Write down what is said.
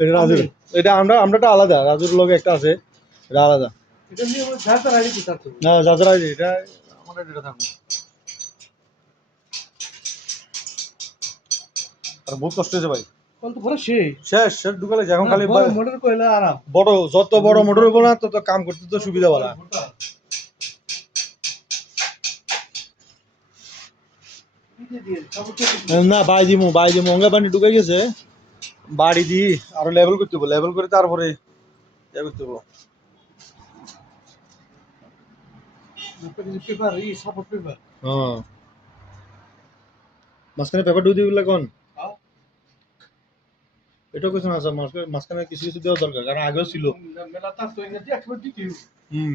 এটা রাজুর, এটা আমরাটা আলাদা, রাজুর লগে একটা আছে, এটা আলাদা। না যাদের আইডি এটা আমার এটা থাকবে। আর বহুত কষ্ট হয়েছে ভাই, শেষ শেষ ঢুকালে এখন খালি বড়, যত বড় মোটর হবো না তত কাম করতে তো সুবিধা বাড়া। না বাই দিমু অঙ্গা পানি ঢুকে গেছে, বাড়ি দি আরো লেভেল করতে হবো, লেভেল করে তারপরে ইয়ে করতে হবো। হ্যাঁ মাঝখানে পেপার ঢুকে দিবি কোন এটা কিছু না স্যার, মাঝখানে কিছু কিছু দেওয়া দরকার, কারণ আগেও ছিল। হুম